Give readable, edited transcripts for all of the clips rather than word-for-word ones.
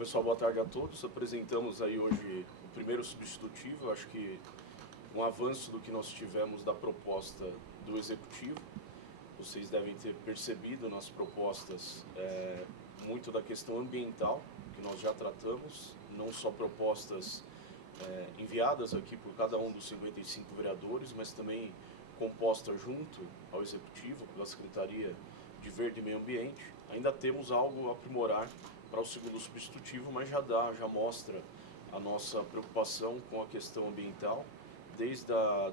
pessoal, boa tarde a todos. Apresentamos aí hoje o primeiro substitutivo. Eu acho que um avanço do que nós tivemos da proposta do Executivo. Vocês devem ter percebido nas propostas muito da questão ambiental, que nós já tratamos, não só propostas enviadas aqui por cada um dos 55 vereadores, mas também composta junto ao Executivo, pela Secretaria de Verde e Meio Ambiente. Ainda temos algo a aprimorar para o segundo substitutivo, mas já mostra a nossa preocupação com a questão ambiental, desde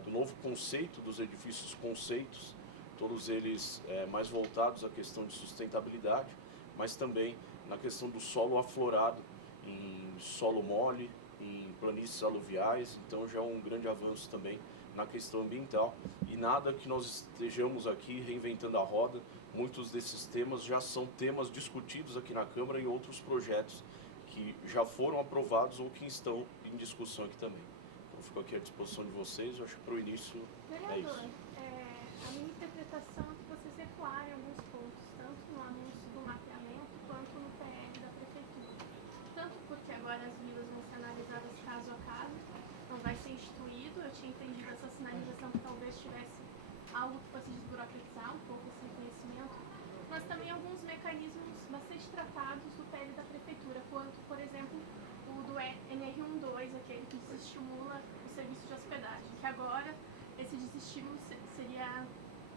do novo conceito dos edifícios conceitos, todos eles mais voltados à questão de sustentabilidade, mas também na questão do solo aflorado, em solo mole, em planícies aluviais. Então já é um grande avanço também na questão ambiental, e nada que nós estejamos aqui reinventando a roda. Muitos desses temas já são temas discutidos aqui na Câmara e outros projetos que já foram aprovados ou que estão em discussão aqui também. Então fico aqui à disposição de vocês. Eu acho que para o início é isso. A minha interpretação é que vocês recuarem alguns pontos, tanto no anúncio do mapeamento quanto no PL da Prefeitura. Tanto porque agora as vilas vão ser analisadas caso a caso, não vai ser instituído. Eu tinha entendido essa sinalização que talvez tivesse algo que fosse desburocratizar um pouco esse conhecimento, mas também alguns mecanismos bastante tratados do PL da Prefeitura, quanto, por exemplo, o do NR12, aquele que desestimula o serviço de hospedagem, que agora esse desestímulo seria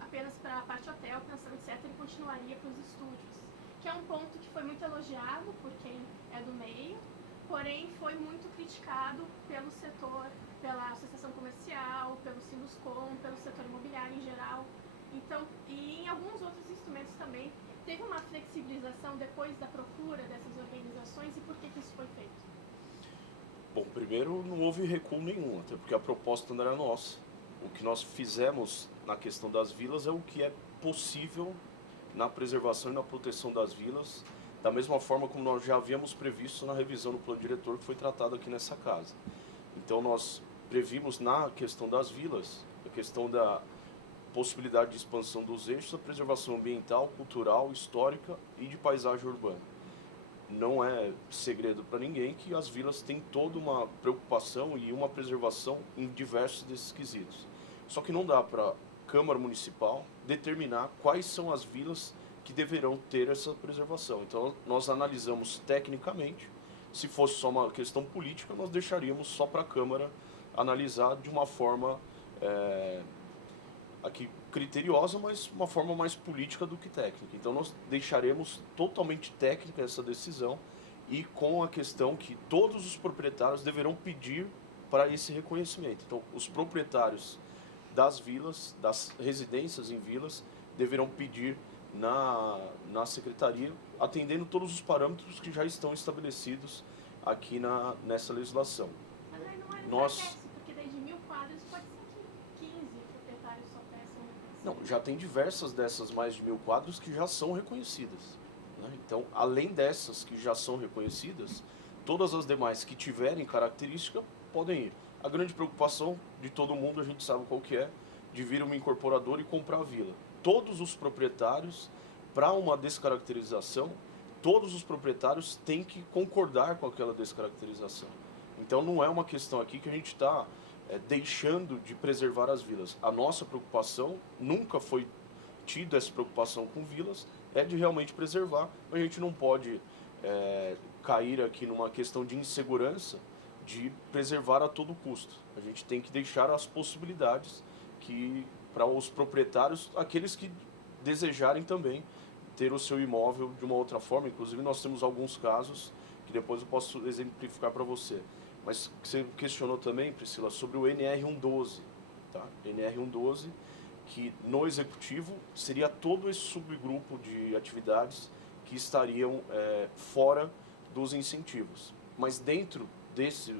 apenas para a parte hotel, pensão, etc., e continuaria para os estúdios, que é um ponto que foi muito elogiado por quem é do meio, porém foi muito criticado pelo setor, pela associação comercial, pelo Sinuscom, pelo setor imobiliário em geral. Então, e em alguns outros instrumentos também, teve uma flexibilização depois da procura dessas organizações, e por que isso foi feito? Bom, primeiro não houve recuo nenhum, até porque a proposta não era nossa. O que nós fizemos na questão das vilas é o que é possível na preservação e na proteção das vilas, da mesma forma como nós já havíamos previsto na revisão do plano diretor que foi tratado aqui nessa casa. Então nós previmos na questão das vilas, a questão da possibilidade de expansão dos eixos, a preservação ambiental, cultural, histórica e de paisagem urbana. Não é segredo para ninguém que as vilas têm toda uma preocupação e uma preservação em diversos desses quesitos. Só que não dá para a Câmara Municipal determinar quais são as vilas que deverão ter essa preservação. Então nós analisamos tecnicamente. Se fosse só uma questão política, nós deixaríamos só para a Câmara analisar de uma forma aqui criteriosa, mas uma forma mais política do que técnica. Então nós deixaremos totalmente técnica essa decisão, e com a questão que todos os proprietários deverão pedir para esse reconhecimento. Então os proprietários das vilas, das residências em vilas, deverão pedir na secretaria, atendendo todos os parâmetros que já estão estabelecidos aqui nessa legislação. Mas aí não é porque daí de 1000 quadros pode ser que 15 proprietários só peçam reconhecimento. Não, já tem diversas dessas mais de 1000 quadros que já são reconhecidas, né? Então, além dessas que já são reconhecidas, todas as demais que tiverem característica podem ir. A grande preocupação de todo mundo, a gente sabe qual que é, de vir uma incorporadora e comprar a vila. Todos os proprietários, para uma descaracterização, todos os proprietários têm que concordar com aquela descaracterização. Então não é uma questão aqui que a gente está deixando de preservar as vilas. A nossa preocupação, nunca foi tido essa preocupação com vilas, é de realmente preservar. A gente não pode cair aqui numa questão de insegurança, de preservar a todo custo. A gente tem que deixar as possibilidades que para os proprietários, aqueles que desejarem também ter o seu imóvel de uma outra forma. Inclusive nós temos alguns casos que depois eu posso exemplificar para você. Mas você questionou também, Priscila, sobre o NR12, tá? NR12, que no Executivo seria todo esse subgrupo de atividades que estariam fora dos incentivos. Mas dentro desse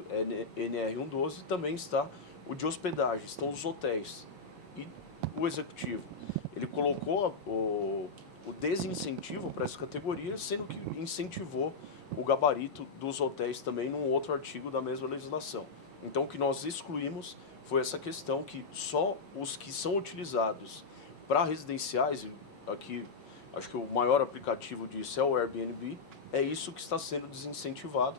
NR12 também está o de hospedagem, estão os hotéis. E o Executivo, ele colocou o desincentivo para essa categoria, sendo que incentivou o gabarito dos hotéis também num outro artigo da mesma legislação. Então o que nós excluímos foi essa questão que só os que são utilizados para residenciais, aqui acho que o maior aplicativo disso é o Airbnb, é isso que está sendo desincentivado,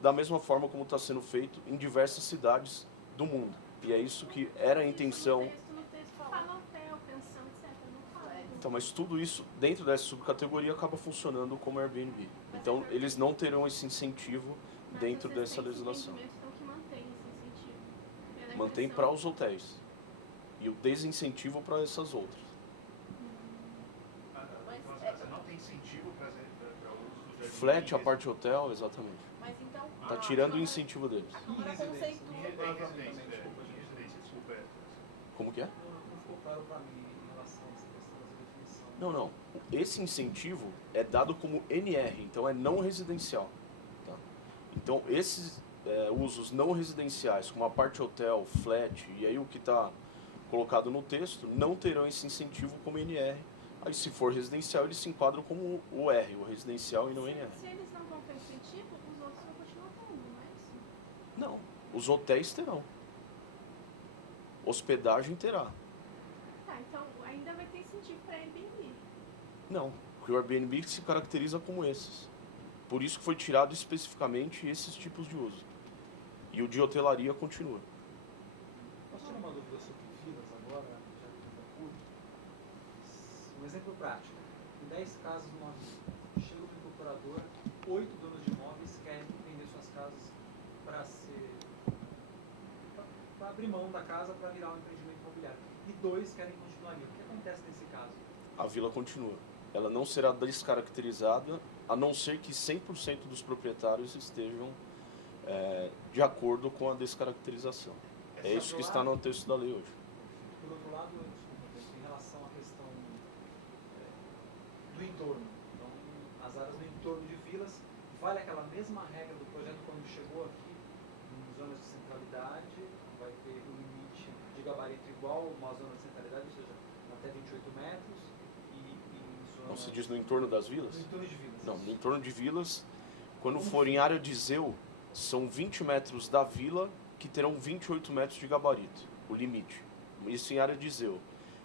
da mesma forma como está sendo feito em diversas cidades do mundo. E é isso que era a intenção. No texto fala hotel, pensão, etc. Não fala. Então, mas tudo isso dentro dessa subcategoria acaba funcionando como Airbnb. Então, eles não terão esse incentivo dentro dessa legislação. Então que mantém esse incentivo. Mantém para os hotéis e o desincentivo para essas outras. Não tem incentivo para o uso de Flat, apart hotel, exatamente. Mas então. Está tirando o incentivo deles. Câmara conceitua. Desculpa. Como que é? Não ficou claro para mim em relação a essa questão da definição. Não. Esse incentivo é dado como NR, então é não residencial. Tá? Então, esses usos não residenciais, como apart hotel, flat, e aí o que está colocado no texto, não terão esse incentivo como NR. Aí, se for residencial, eles se enquadram como o R, o residencial, e não NR. Se eles não vão ter incentivo, os outros vão continuar tendo, não é isso? Não, os hotéis terão. Hospedagem terá. Tá, então ainda vai ter incentivo para Airbnb. Não, porque o Airbnb se caracteriza como esses. Por isso que foi tirado especificamente esses tipos de uso. E o de hotelaria continua. Posso tirar uma dúvida sobre vilas agora, já que está curto? Um exemplo prático. Em 10 casas numa vila, chega o incorporador, 8 donos de imóveis querem vender suas casas para abrir mão da casa para virar um empreendimento imobiliário. E 2 querem continuar ali. O que acontece nesse caso? A vila continua. Ela não será descaracterizada, a não ser que 100% dos proprietários estejam de acordo com a descaracterização. É isso que está no texto da lei hoje. Por outro lado, desculpa, em relação à questão do entorno. Então, as áreas no entorno de vilas, vale aquela mesma regra do projeto quando chegou aqui, em zonas de centralidade, vai ter o limite de gabarito igual uma zona de centralidade, ou seja, até 28 metros, e em zonas... Não se diz no entorno das vilas? No entorno de vilas. Não, no entorno de vilas, quando for em área de ZEU, são 20 metros da vila que terão 28 metros de gabarito, o limite. Isso em área de ZEU.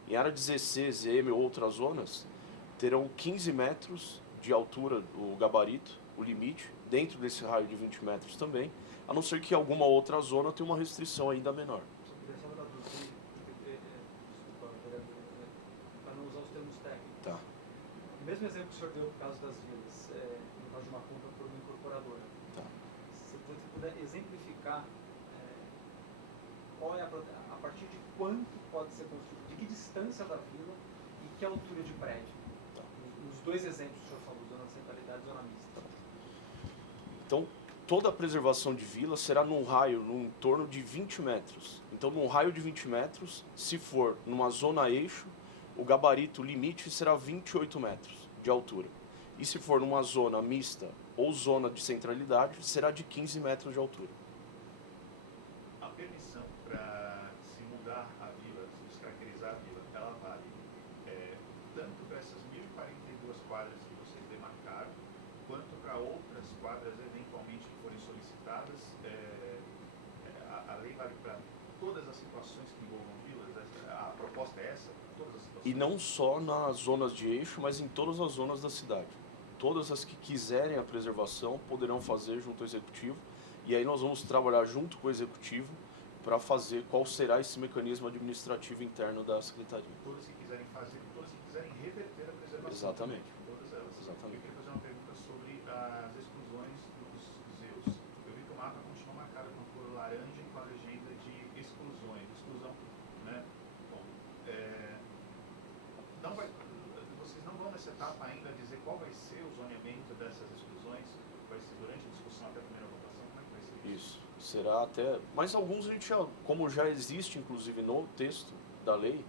Em área de ZC, ZM ou outras zonas, terão 15 metros de altura o gabarito, o limite, dentro desse raio de 20 metros também, a não ser que alguma outra zona tenha uma restrição ainda menor. Só queria só dar dúvida, desculpa, vereador, para não usar os termos técnicos. Tá. O mesmo exemplo que o senhor deu por causa das vilas, no caso de uma compra por uma incorporadora. Tá. Se você puder exemplificar qual é a partir de quanto pode ser construído, de que distância da vila e que altura de prédio. Tá. Os dois exemplos que o senhor falou, zona de centralidade e zona mista. Então, toda a preservação de vila será num raio, num torno de 20 metros. Então, num raio de 20 metros, se for numa zona eixo, o gabarito limite será 28 metros de altura. E se for numa zona mista ou zona de centralidade, será de 15 metros de altura. A permissão para se mudar a vila, se descaracterizar a vila, ela vale tanto para essas 1.042 quadras que vocês demarcaram, quanto para outras quadras eventualmente que forem solicitadas. A lei vale para todas as situações que envolvam vilas. A proposta é essa? Todas as situações? E não só nas zonas de eixo, mas em todas as zonas da cidade. Todas as que quiserem a preservação poderão fazer junto ao executivo. E aí nós vamos trabalhar junto com o executivo para fazer qual será esse mecanismo administrativo interno da Secretaria. Todas que quiserem fazer, todas que quiserem reverter a preservação. Exatamente. Todas elas. Exatamente. Eu queria fazer uma pergunta sobre as exclusões dos ZEUs. Eu vi que o mapa continua marcado com a cor laranja e com a legenda de exclusões. Exclusão, né? Bom, vocês não vão nessa etapa ainda dizer qual vai ser o zoneamento dessas exclusões? Vai ser durante a discussão até a primeira votação? Como é que vai ser isso? Isso. Será até... Mas alguns a gente já, como já existe inclusive no texto da lei,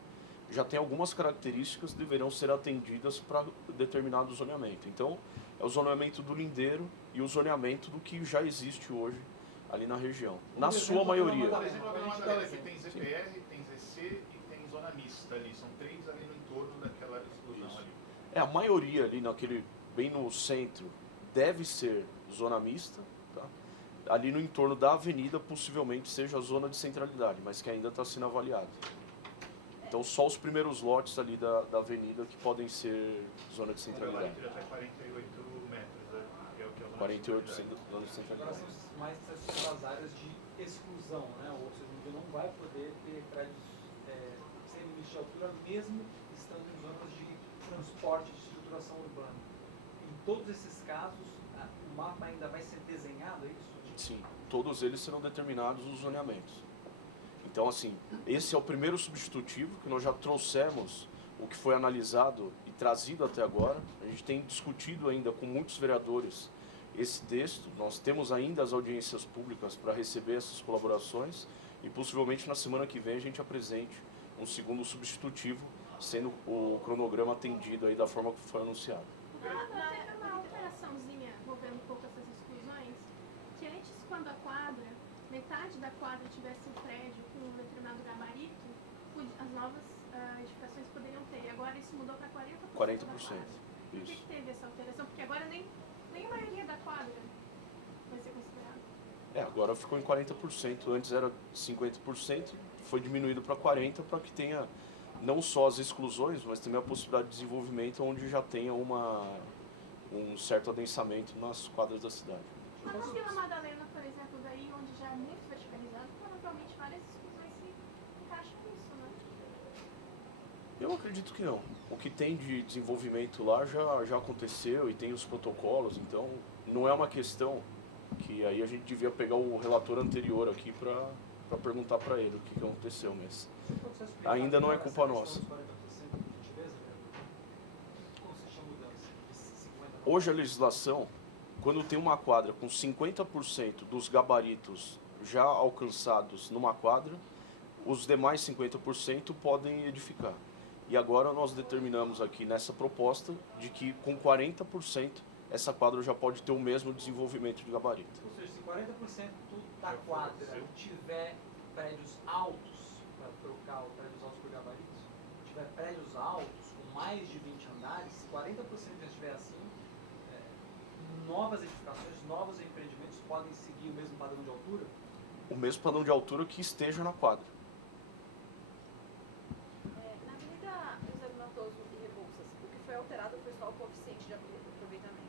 já tem algumas características que deverão ser atendidas para determinado zoneamento. Então, é o zoneamento do lindeiro e o zoneamento do que já existe hoje ali na região. Na sua maioria. Por exemplo, a Grama da Leste tem ZPR, tem ZC e tem zona mista ali. São 3 ali no entorno daquela exclusão Isso. ali. A maioria ali naquele, bem no centro, deve ser zona mista, tá? Ali no entorno da avenida possivelmente seja a zona de centralidade, mas que ainda está sendo avaliado. Então só os primeiros lotes ali da avenida que podem ser zona de O centralidade. gabarito já está 48 metros, né? Que é 48 zona de Agora centralidade. são mais as áreas de exclusão, né? Ou seja, onde não vai poder ter prédios sem limite de altura, mesmo estando em zonas de transporte, de estruturação urbana. Em todos esses casos, o mapa ainda vai ser desenhado, é isso? Sim, todos eles serão determinados os zoneamentos. Então, assim, esse é o primeiro substitutivo que nós já trouxemos, o que foi analisado e trazido até agora. A gente tem discutido ainda com muitos vereadores esse texto. Nós temos ainda as audiências públicas para receber essas colaborações e possivelmente na semana que vem a gente apresente um segundo substitutivo, sendo o cronograma atendido aí da forma que foi anunciado. Teve uma alteraçãozinha envolvendo um pouco essas exclusões, que antes, quando a quadra, metade da quadra tivesse um prédio com um determinado gabarito, as novas edificações poderiam ter. Agora isso mudou para 40%. 40%. Da quadra. Por que Isso. teve essa alteração? Porque agora nem a maioria da quadra vai ser considerada. Agora ficou em 40%, antes era 50%, foi diminuído para 40% para que tenha não só as exclusões, mas também a possibilidade de desenvolvimento onde já tenha um certo adensamento nas quadras da cidade. Mas na Vila Madalena, por exemplo, daí onde já é muito verticalizado, provavelmente várias exclusões se encaixam nisso, né? Eu acredito que não. O que tem de desenvolvimento lá já aconteceu e tem os protocolos, então não é uma questão que aí a gente devia pegar o relator anterior aqui para perguntar para ele o que aconteceu, mas ainda não é culpa nossa. Hoje a legislação, quando tem uma quadra com 50% dos gabaritos já alcançados numa quadra, os demais 50% podem edificar. E agora nós determinamos aqui nessa proposta de que com 40% essa quadra já pode ter o mesmo desenvolvimento de gabarito. Ou seja, se 40% da quadra tiver prédios altos, para trocar o prédios altos por gabaritos, tiver prédios altos com mais de 20 andares, se 40% já estiver assim, novas edificações, novos empreendimentos podem seguir o mesmo padrão de altura? O mesmo padrão de altura que esteja na quadra. Na Avenida José do Matoso e Rebouças, o que foi alterado foi só o coeficiente de aproveitamento.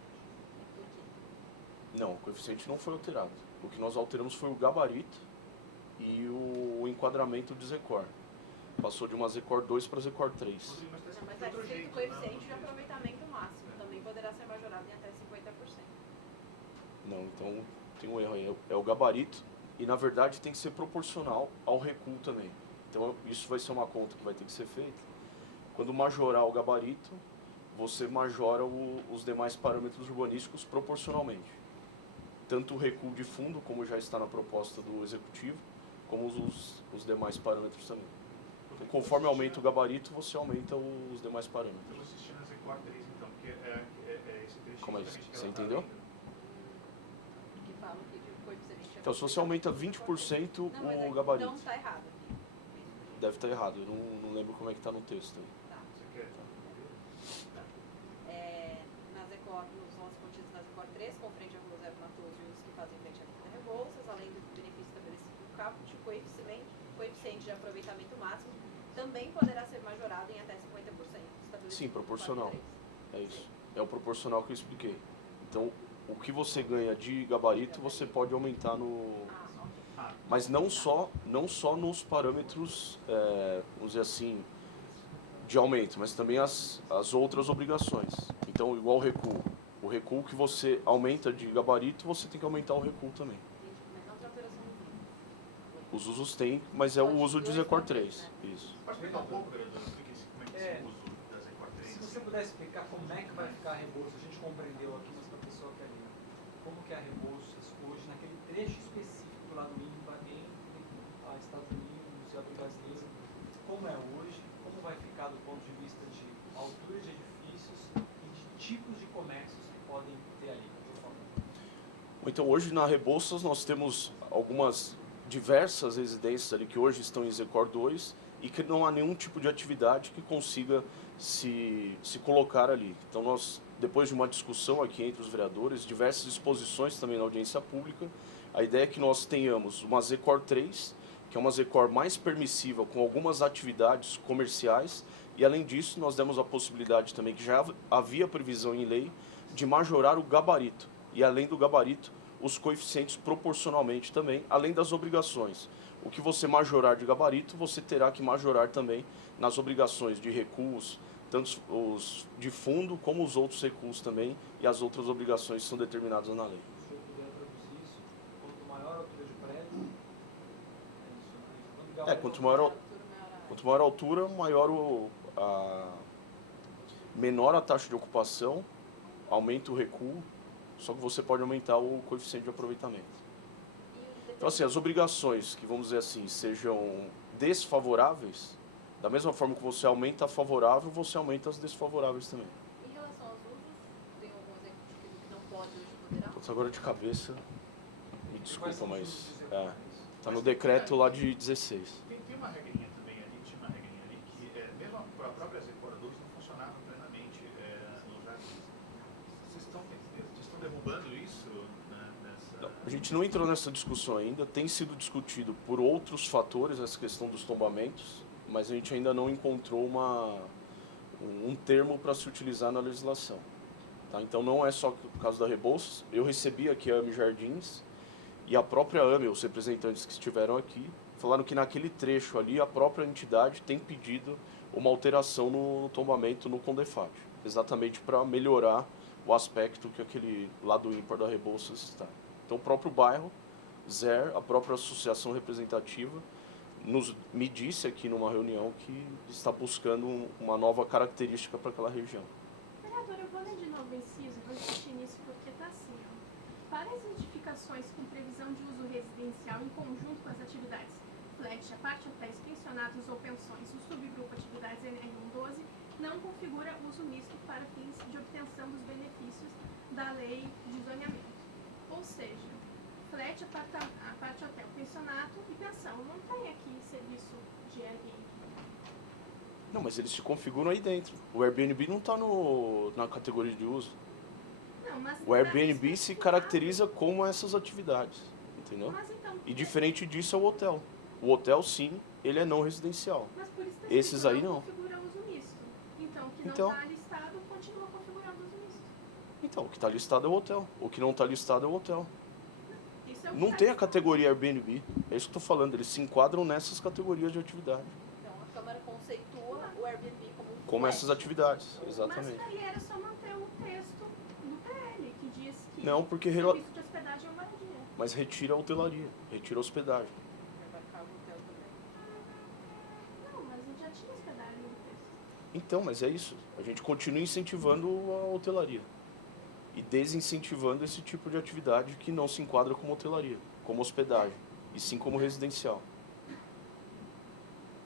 Não, o coeficiente não foi alterado. O que nós alteramos foi o gabarito e o enquadramento de Zecor. Passou de uma Zecor 2 para Zecor 3. Não, mas é escrito coeficiente de aproveitamento máximo. Também poderá ser majorado em até 50%. Não, então tem um erro aí. É o gabarito e na verdade tem que ser proporcional ao recuo também. Então isso vai ser uma conta que vai ter que ser feita. Quando majorar o gabarito, você majora os demais parâmetros urbanísticos proporcionalmente. Tanto o recuo de fundo, como já está na proposta do Executivo, como os demais parâmetros também. Então, conforme aumenta o gabarito, você aumenta os demais parâmetros. Eu vou assistir na Z4 3 então, porque é esse trecho. Como é isso? justamente que Você ela tá entendeu? lendo. Que fala que o coeficiente de Então, se você aumenta 20% Não, mas o gabarito. Então tá errado. Deve estar errado, eu não lembro como é que está no texto aí. Tá. Você quer? Na Zecor, são as contidas na Zecor 3, com frente à Rua Zé do Matoso e os que fazem frente à Avenida Rebouças, além do benefício estabelecido no caput, o coeficiente de aproveitamento máximo também poderá ser majorado em até 50%. Estabelecido Sim, no proporcional. Código 3. É isso. É o proporcional que eu expliquei. Então, o que você ganha de gabarito, você pode aumentar no... Ok. Mas não só nos parâmetros, vamos dizer assim, de aumento, mas também as outras obrigações. Então, igual o recuo. O recuo que você aumenta de gabarito, você tem que aumentar o recuo também. Mas não tem alteração nenhuma. Os usos tem, mas é o uso de Zecor 3. Isso. Pode explicar um pouco, vereador, como é que é esse uso da Z4 3? Se você puder explicar como é que vai ficar a Rebouças, a gente compreendeu aqui, mas para a pessoa que é ali, como que é a Rebouças hoje, naquele trecho específico lá do INPA, entre a Estados Unidos e a Brasileira, como é hoje, como vai ficar do ponto de vista de altura de edifícios e de tipos de comércios que podem ter ali, por favor. Então, hoje na Rebouças nós temos diversas residências ali que hoje estão em Zecor 2 e que não há nenhum tipo de atividade que consiga se colocar ali. Então nós, depois de uma discussão aqui entre os vereadores, diversas exposições também na audiência pública, a ideia é que nós tenhamos uma Zecor 3, que é uma Zecor mais permissiva com algumas atividades comerciais, e além disso nós demos a possibilidade também, que já havia previsão em lei, de majorar o gabarito. e além do gabarito, os coeficientes proporcionalmente também, além das obrigações. O que você majorar de gabarito, você terá que majorar também nas obrigações de recuos, tanto os de fundo como os outros recuos também, e as outras obrigações que são determinadas na lei. Se eu puder traduzir isso, quanto maior a altura de prédio, é isso. Quanto maior a altura, menor a taxa de ocupação, aumenta o recuo, só que você pode aumentar o coeficiente de aproveitamento. Então, assim, as obrigações que, vamos dizer assim, sejam desfavoráveis, da mesma forma que você aumenta a favorável, você aumenta as desfavoráveis também. Em relação aos usos, tem algum exemplo de que não pode hoje poderá? Putz, agora de cabeça, me desculpa, Quais são os mas usos de exemplo? tá no decreto lá de 16. Tem uma regrinha também ali, tinha uma regrinha ali que mesmo a própria Zecora 2 não funcionava plenamente nos jardins. Vocês estão derrubando isso nessa... A gente não entrou nessa discussão ainda, tem sido discutido por outros fatores essa questão dos tombamentos, mas a gente ainda não encontrou um termo para se utilizar na legislação. Tá? Então não é só o caso da Rebouças, eu recebi aqui a AME Jardins e a própria AME, os representantes que estiveram aqui, falaram que naquele trecho ali a própria entidade tem pedido uma alteração no tombamento no Condefat, exatamente para melhorar o aspecto que aquele lado ímpar da Rebouças está. Então o próprio bairro, ZER, a própria associação representativa, me disse aqui numa reunião que está buscando uma nova característica para aquela região. Vereador, eu vou ler de novo o inciso, vou insistir nisso porque está assim, ó. Para as edificações com previsão de uso residencial em conjunto com as atividades flat, a parte hotéis, pensionatos ou pensões, o subgrupo atividades NR112, não configura uso misto para fins de obtenção dos benefícios da lei de zoneamento. Ou seja, flat, a parte hotel, pensionato e pensão. Não tem aqui serviço de Airbnb. Não, mas eles se configuram aí dentro. O Airbnb não está na categoria de uso. Não, mas O Airbnb se caracteriza como essas atividades, entendeu? Mas então, E diferente disso é o hotel. O hotel, sim, ele é não residencial. mas por isso tá Esses escrito aí não. configura uso misto. Então, o que Então. não está listado continua configurando uso misto. Então, o que está listado é o hotel. O que não está listado é o hotel. Isso é o que Não tá tem a listado. categoria Airbnb. É isso que eu estou falando. Eles se enquadram nessas categorias de atividade. Então, a Câmara conceitua o Airbnb como um Como flat. essas atividades. Mas Exatamente. daí era só manter o texto do PL, que diz que Não, porque serviço de hospedagem é moradia. mas retira a hotelaria, retira a hospedagem. Abarcar o hotel também. Não, mas a gente já tinha hospedagem no texto. Então, mas é isso. A gente continua incentivando a hotelaria. E desincentivando esse tipo de atividade que não se enquadra como hotelaria, como hospedagem, e sim como residencial.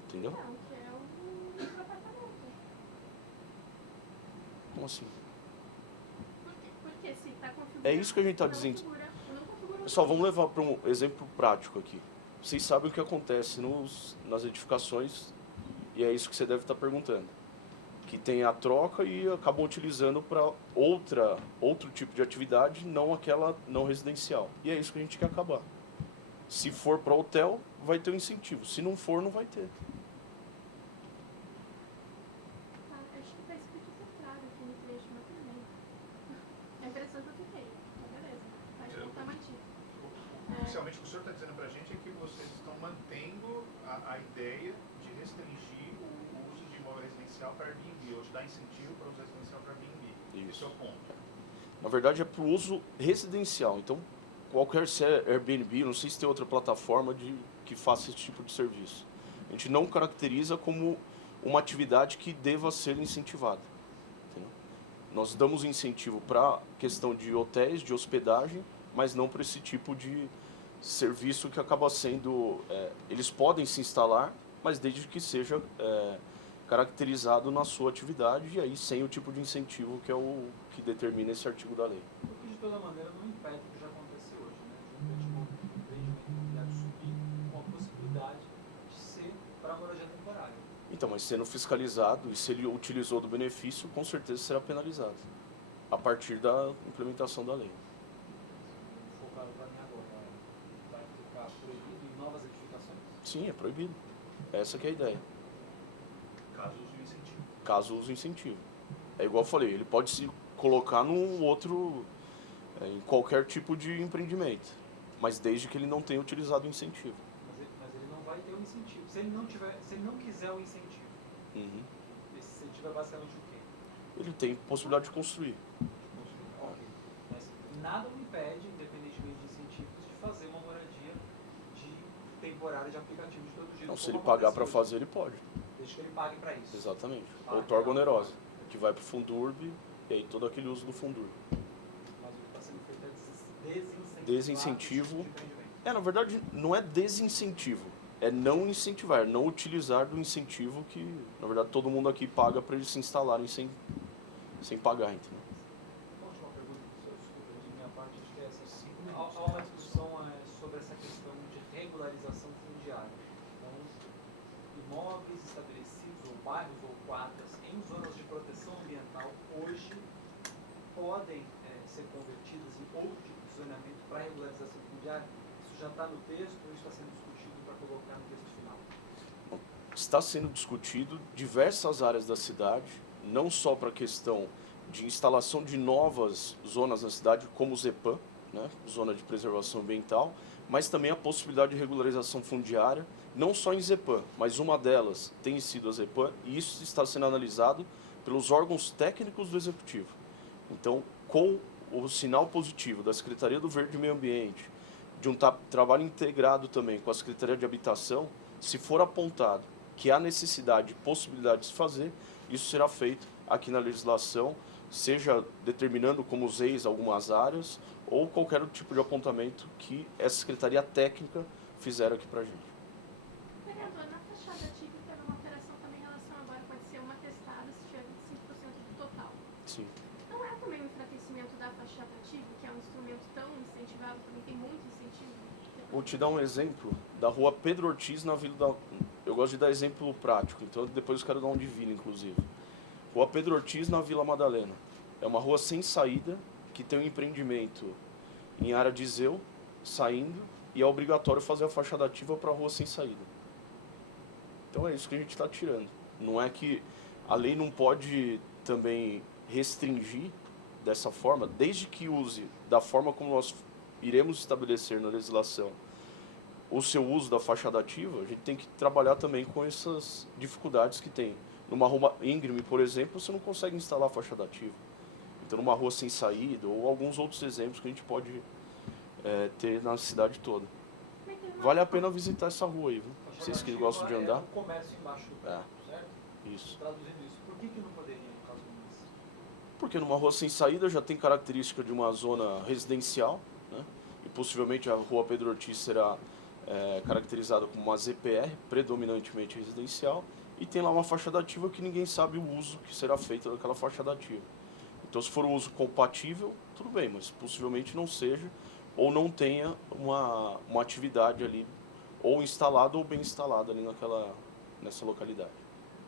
Entendeu? Não, que é o microapartamento. Como assim? Por quê? Porque se está configurado... É isso que a gente tá não dizendo. não configura Pessoal, vamos levar para um exemplo prático aqui. Vocês sabem o que acontece nas edificações, e é isso que você deve estar perguntando. Que tem a troca e acabam utilizando para outro tipo de atividade, não aquela não residencial. E é isso que a gente quer acabar. Se for para hotel, vai ter um incentivo. Se não for, não vai ter. Tá, acho que está escrito o contrário aqui no trecho, mas tudo bem. É a impressão que eu fiquei. Mas beleza, pode voltar mais Oficialmente, o que o senhor está dizendo para a gente é que vocês estão mantendo a ideia de restringir o uso de imóvel residencial para Airbnb, ou de dar incentivo para o uso residencial para Airbnb. Esse é o ponto. Na verdade, é para o uso residencial. Então, qualquer Airbnb, não sei se tem outra plataforma que faça esse tipo de serviço. A gente não caracteriza como uma atividade que deva ser incentivada. Entendeu? Nós damos incentivo para a questão de hotéis, de hospedagem, mas não para esse tipo de serviço que acaba sendo... eles podem se instalar, mas desde que seja caracterizado na sua atividade e aí sem o tipo de incentivo que é o que determina esse artigo da lei. O que de toda maneira não impede o que já acontece hoje, né? De repente o empreendimento imobiliário subir com a possibilidade de ser para moradia temporária. Então, mas sendo fiscalizado e se ele utilizou do benefício, com certeza será penalizado a partir da implementação da lei. Focaram para mim agora, vai ficar proibido em novas edificações? Sim, é proibido. Essa que é a ideia. Caso use o incentivo. Caso use incentivo. É igual eu falei, ele pode se colocar num outro em qualquer tipo de empreendimento, mas desde que ele não tenha utilizado o incentivo. Mas ele não vai ter um incentivo. Se ele não quiser o incentivo, Uhum. esse incentivo é basicamente o quê? Ele tem possibilidade de construir. Ok. Mas nada o impede, independentemente de incentivos, de fazer uma moradia de temporária de aplicativo de todo jeito. Então, se como ele pagar acontece para hoje. fazer, ele pode. Desde que ele pague para isso. Exatamente. Ah, Outorga legal. onerosa, que vai para o Fundurb e aí todo aquele uso do Fundurb. Mas o que está sendo feito é desincentivar Desincentivo. esse tipo de empreendimento. Na verdade, não é desincentivo. É não incentivar, não utilizar do incentivo que, na verdade, todo mundo aqui paga para eles se instalarem sem pagar, entendeu? Uma última pergunta, professor, desculpa, de minha parte, acho que é essa. Há uma discussão sobre essa questão de regularização fundiária. Então, imóveis estabelecidos, ou bairros ou quadras, em zonas de proteção ambiental, hoje podem ser convertidas em outro tipo de zoneamento para regularização fundiária. Isso já está no texto ou está sendo discutido para colocar no texto final? Está sendo discutido diversas áreas da cidade, não só para a questão de instalação de novas zonas na cidade, como o ZEPAM, né, Zona de Preservação Ambiental, mas também a possibilidade de regularização fundiária, não só em ZEPAM, mas uma delas tem sido a ZEPAM, e isso está sendo analisado pelos órgãos técnicos do Executivo. Então, com o sinal positivo da Secretaria do Verde e Meio Ambiente, de um trabalho integrado também com a Secretaria de Habitação, se for apontado que há necessidade e possibilidade de se fazer, isso será feito aqui na legislação, seja determinando como os ex algumas áreas, ou qualquer outro tipo de apontamento que essa Secretaria Técnica fizer aqui pra gente. Vereador, na fachada típica teve uma alteração também em relação agora, pode ser uma testada se tiver 25% do total. Sim. Não é também um enfraquecimento da fachada típica, que é um instrumento tão incentivado, também tem muito incentivo? Vou te dar um exemplo da rua Pedro Ortiz na Vila da... Eu gosto de dar exemplo prático, então depois eu quero dar um divino, inclusive. Rua Pedro Ortiz na Vila Madalena. É uma rua sem saída, que tem um empreendimento em área de Zeu, saindo, e é obrigatório fazer a fachada ativa para a rua sem saída. Então é isso que a gente está tirando. Não é que a lei não pode também restringir dessa forma, desde que use da forma como nós iremos estabelecer na legislação o seu uso da fachada ativa, a gente tem que trabalhar também com essas dificuldades que tem. Numa rua íngreme, por exemplo, você não consegue instalar a fachada ativa. Então, numa rua sem saída, ou alguns outros exemplos que a gente pode ter na cidade toda. Vale a pena visitar essa rua aí, viu? Vocês que gostam de andar. É um comércio embaixo do prédio, certo? Isso. Traduzindo isso, por que não poderia, no caso desse? Porque numa rua sem saída já tem característica de uma zona residencial, né? E possivelmente a rua Pedro Ortiz será caracterizada como uma ZPR, predominantemente residencial, e tem lá uma fachada ativa que ninguém sabe o uso que será feito daquela fachada ativa. Então, se for um uso compatível, tudo bem, mas possivelmente não seja, ou não tenha uma atividade ali, ou instalada ou bem instalada ali nessa localidade.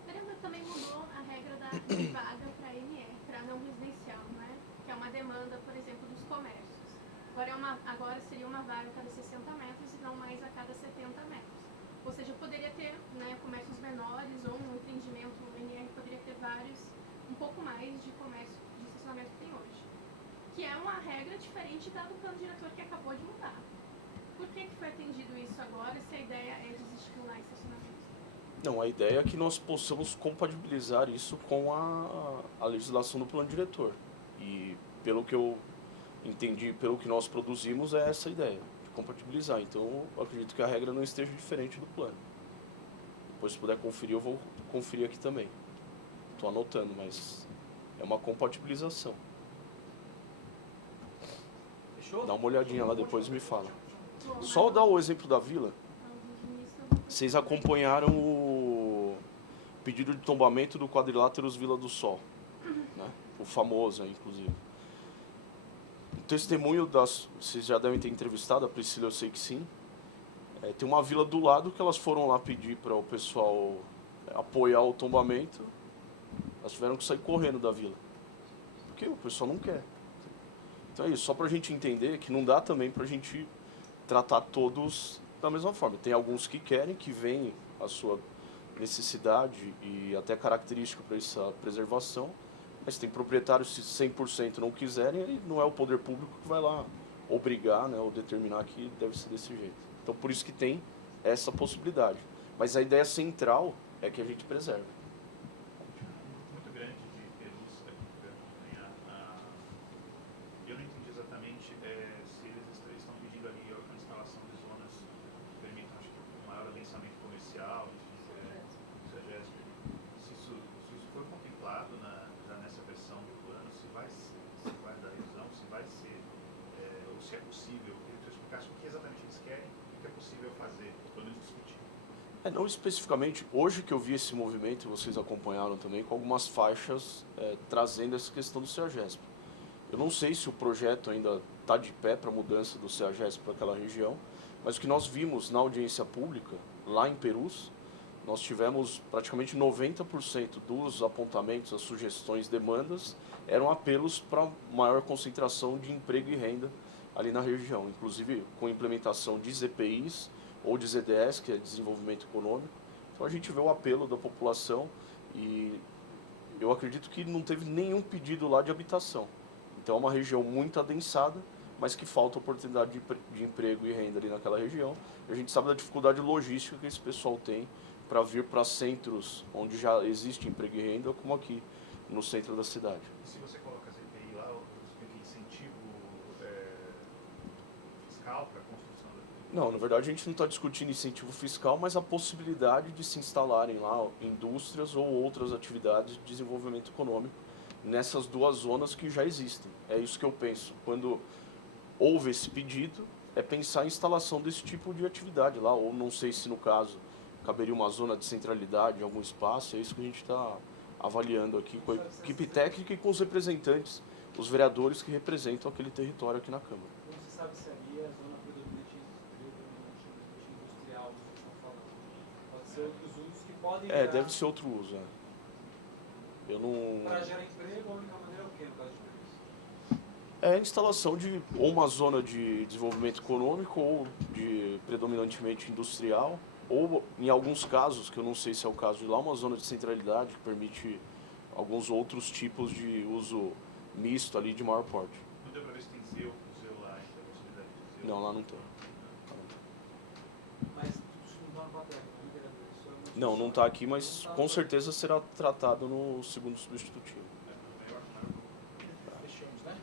Vereador, também mudou a regra da vaga para NR, para não residencial, né? Que é uma demanda, por exemplo, dos comércios. Agora seria uma vaga a cada 60 metros e não mais a cada 70 metros. Ou seja, poderia ter, né, comércios menores ou um empreendimento NR poderia ter um pouco mais de comércio de estacionamento que tem hoje. Que é uma regra diferente da do plano diretor que acabou de mudar. Por que foi atendido isso agora se a ideia é desestimular estacionamento? Não, a ideia é que nós possamos compatibilizar isso com a legislação do plano diretor. E pelo que eu entendi, pelo que nós produzimos, é essa a ideia, de compatibilizar. Então, eu acredito que a regra não esteja diferente do plano. Depois, se puder conferir, eu vou conferir aqui também. Estou anotando, mas é uma compatibilização. Fechou? Dá uma olhadinha lá depois e me fala. Só dar o exemplo da vila. Vocês acompanharam o pedido de tombamento do quadriláteros Vila do Sol, né? O famoso, inclusive. O testemunho vocês já devem ter entrevistado, a Priscila eu sei que sim. Tem uma vila do lado que elas foram lá pedir para o pessoal apoiar o tombamento. Elas tiveram que sair correndo da vila, porque o pessoal não quer. Então é isso, só para a gente entender que não dá também para a gente tratar todos da mesma forma. Tem alguns que querem, que veem a sua necessidade e até característica para essa preservação, Mas tem proprietários, se 100% não quiserem, aí não é o poder público que vai lá obrigar, né, ou determinar que deve ser desse jeito. Então, por isso que tem essa possibilidade. Mas a ideia central é que a gente preserve. Muito grande de Perus aqui para acompanhar. Eu não entendi exatamente se eles estão pedindo ali a instalação de zonas que permitam, acho que, um maior adensamento comercial, enfim, SEGESP. Se isso foi contemplado já nessa versão do plano, se vai dar revisão, se vai ser, ou se é possível, queria que você explicasse o que exatamente eles querem e o que é possível fazer, pelo menos discutir. Não especificamente, hoje que eu vi esse movimento, e vocês acompanharam também, com algumas faixas trazendo essa questão do CEAGESP. Eu não sei se o projeto ainda está de pé para a mudança do CEAGESP para aquela região, mas o que nós vimos na audiência pública, lá em Perus, nós tivemos praticamente 90% dos apontamentos, as sugestões, demandas, eram apelos para maior concentração de emprego e renda ali na região, inclusive com implementação de ZPIs ou de ZDS, que é Desenvolvimento Econômico. Então a gente vê o apelo da população e eu acredito que não teve nenhum pedido lá de habitação. Então é uma região muito adensada, mas que falta oportunidade de emprego e renda ali naquela região. E a gente sabe da dificuldade logística que esse pessoal tem para vir para centros onde já existe emprego e renda, como aqui no centro da cidade. E se você coloca ZPI lá, significa incentivo fiscal para a construção da... Não, na verdade a gente não está discutindo incentivo fiscal, mas a possibilidade de se instalarem lá indústrias ou outras atividades de desenvolvimento econômico nessas duas zonas que já existem. É isso que eu penso. Quando houve esse pedido, é pensar em instalação desse tipo de atividade lá, ou não sei se no caso caberia uma zona de centralidade em algum espaço, é isso que a gente está avaliando aqui com a equipe técnica e com os representantes, os vereadores que representam aquele território aqui na Câmara. Não se sabe se ali é a zona predominante industrial que vocês estão falando. Pode ser outros usos que podem virar... Deve ser outro uso, Eu não... Para gerar emprego, a única maneira é o quê, no caso de Perus? É a instalação de ou uma zona de desenvolvimento econômico ou de predominantemente industrial, ou em alguns casos, que eu não sei se é o caso de lá, uma zona de centralidade que permite alguns outros tipos de uso misto ali de maior porte. Não deu para ver se tem museu lá, ainda a possibilidade de museu? Não, lá não tem. Mas isso não está no papel, Não está aqui, mas com certeza será tratado no segundo substitutivo.